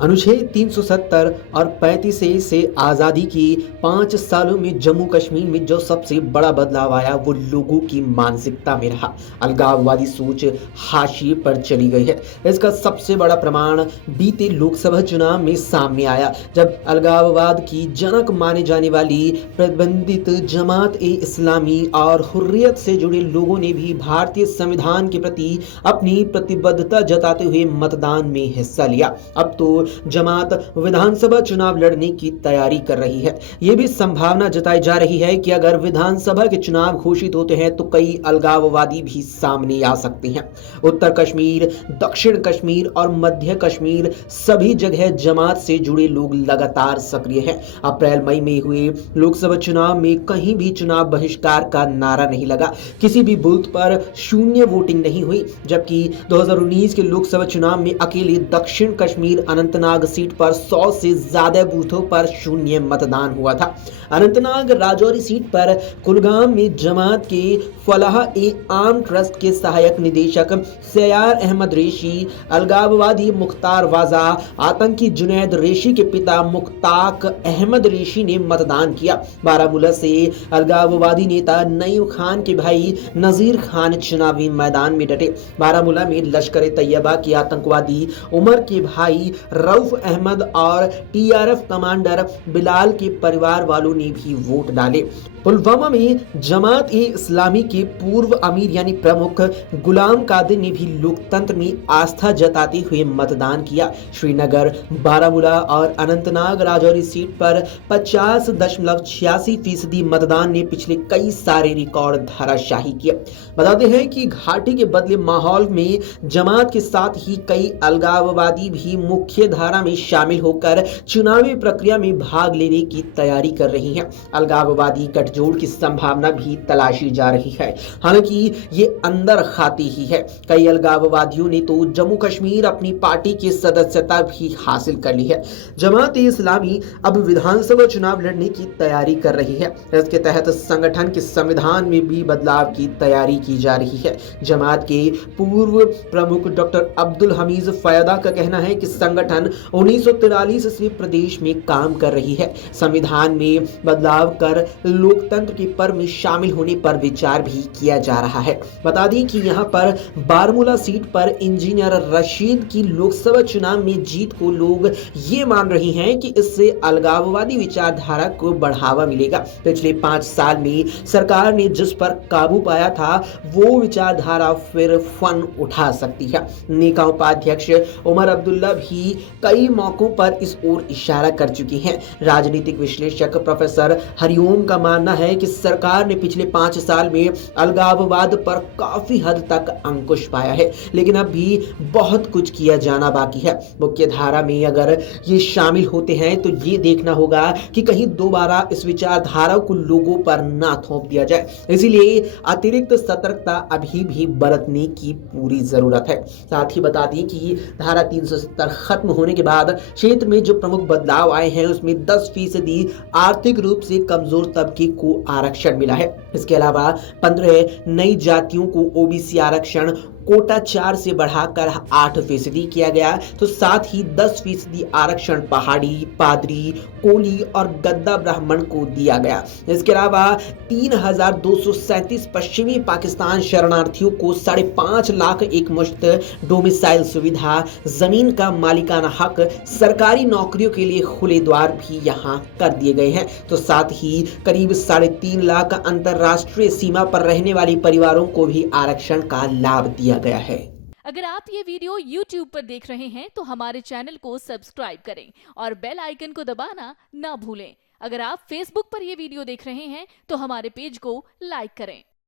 अनुच्छेद 370 और 35 से आज़ादी की 5 सालों में जम्मू कश्मीर में जो सबसे बड़ा बदलाव आया वो लोगों की मानसिकता में रहा। अलगाववादी सोच हाशिए पर चली गई है। इसका सबसे बड़ा प्रमाण बीते लोकसभा चुनाव में सामने आया, जब अलगाववाद की जनक माने जाने वाली प्रतिबंधित जमात ए इस्लामी और हुर्रियत से जुड़े लोगों ने भी भारतीय संविधान के प्रति अपनी प्रतिबद्धता जताते हुए मतदान में हिस्सा लिया। अब तो जमात विधानसभा चुनाव लड़ने की तैयारी कर रही है। यह भी संभावना जताई जा रही है कि अगर विधानसभा के चुनाव घोषित होते हैं तो कई अलगाववादी भी सामने आ सकते हैं। उत्तर कश्मीर, दक्षिण कश्मीर और मध्य कश्मीर सभी जगह जमात से जुड़े लोग लगातार सक्रिय हैं। अप्रैल मई में हुए लोकसभा चुनाव में कहीं भी चुनाव बहिष्कार का नारा नहीं लगा, किसी भी बूथ पर शून्य वोटिंग नहीं हुई, जबकि 2019 के लोकसभा चुनाव में अकेले दक्षिण कश्मीर अनंतनाग सीट पर 100 से ज्यादा बूथों पर शून्य मतदान हुआ था। अनंतनाग राजौरी सीट पर कुलगाम में जमात के फलाह ए आम ट्रस्ट के सहायक निदेशक सयार अहमद रेशी, अलगाववादी मुख्तार वाजा, आतंकी जुनैद रेशी के पिता मुख्ताक अहमद रेशी ने मतदान किया। बारामूला से अलगाववादी नेता नईम खान के भाई नजीर खान चुनावी मैदान में डटे। बारामूला में लश्कर ए तैयबा के आतंकवादी उमर के भाई रऊफ अहमद और टीआरएफ कमांडर बिलाल के परिवार वालों ने भी वोट डाले। पुलवामा में जमात ए इस्लामी के पूर्व अमीर यानी प्रमुख गुलाम कादिर ने भी लोकतंत्र में आस्था जताते हुए मतदान किया। श्रीनगर, बारामूला और अनंतनाग राजौरी सीट पर 50.86% मतदान ने पिछले कई सारे रिकॉर्ड धराशाही किए। बताते हैं कि घाटी के बदले माहौल में जमात के साथ ही कई अलगाववादी भी मुख्य धारा में शामिल होकर चुनावी प्रक्रिया में भाग लेने की तैयारी कर रही हैं। अलगाववादी गठजोड़ की संभावना भी तलाशी जा रही है, हालांकि ये अंदर खाती ही है। कई अलगाववादियों ने तो जम्मू कश्मीर अपनी पार्टी की सदस्यता भी हासिल कर ली है। जमात ए इस्लामी अब विधानसभा चुनाव लड़ने की तैयारी कर रही है। इसके तहत संगठन के संविधान में भी बदलाव की तैयारी की जा रही है। जमात के पूर्व प्रमुख डॉक्टर अब्दुल हमीद फयदा का कहना है कि संगठन 1943 से प्रदेश में काम कर रही है। संविधान में बदलाव कर लोकतंत्र के पर्व में शामिल होने पर विचार भी किया जा रहा है। बता दें कि यहां पर बारामूला सीट पर इंजीनियर रशीद की लोकसभा चुनाव में जीत को लोग ये मान रहे हैं कि इससे अलगाववादी विचारधारा को बढ़ावा मिलेगा। पिछले 5 साल में सरकार ने जिस पर काबू पाया था वो विचारधारा फिर फन उठा सकती है। नेका उपाध्यक्ष उमर अब्दुल्ला भी कई मौकों पर इस ओर इशारा कर चुके हैं। राजनीतिक विश्लेषक प्रोफेसर हरिओम का मानना है कि सरकार ने पिछले 5 साल में अलगाववाद पर काफी हद तक अंकुश पाया है, लेकिन अब भी बहुत कुछ किया जाना बाकी है। मुख्य धारा में अगर ये शामिल होते हैं तो ये देखना होगा कि कहीं दोबारा इस विचारधारा को लोगों पर ना थोप दिया जाए। इसीलिए अतिरिक्त सतर्कता अभी भी बरतने की पूरी जरूरत है। साथ ही बता दें कि धारा 370 खत्म होने के बाद क्षेत्र में जो प्रमुख बदलाव आए हैं उसमें 10% आर्थिक रूप से कमजोर तबके को आरक्षण मिला है। इसके अलावा 15 नई जातियों को ओबीसी आरक्षण कोटा 4 से बढ़ाकर 8% किया गया, तो साथ ही 10% आरक्षण पहाड़ी, पादरी, कोली और गद्दा ब्राह्मण को दिया गया। इसके अलावा 3237 पश्चिमी पाकिस्तान शरणार्थियों को 5.5 लाख एकमुश्त डोमिसाइल सुविधा, जमीन का मालिकाना हक, सरकारी नौकरियों के लिए खुले द्वार भी यहां कर दिए गए हैं। तो साथ ही करीब 3.5 लाख अंतरराष्ट्रीय सीमा पर रहने वाले परिवारों को भी आरक्षण का लाभ दिया गया है। अगर आप ये वीडियो YouTube पर देख रहे हैं तो हमारे चैनल को सब्सक्राइब करें और बेल आइकन को दबाना ना भूलें। अगर आप Facebook पर ये वीडियो देख रहे हैं तो हमारे पेज को लाइक करें।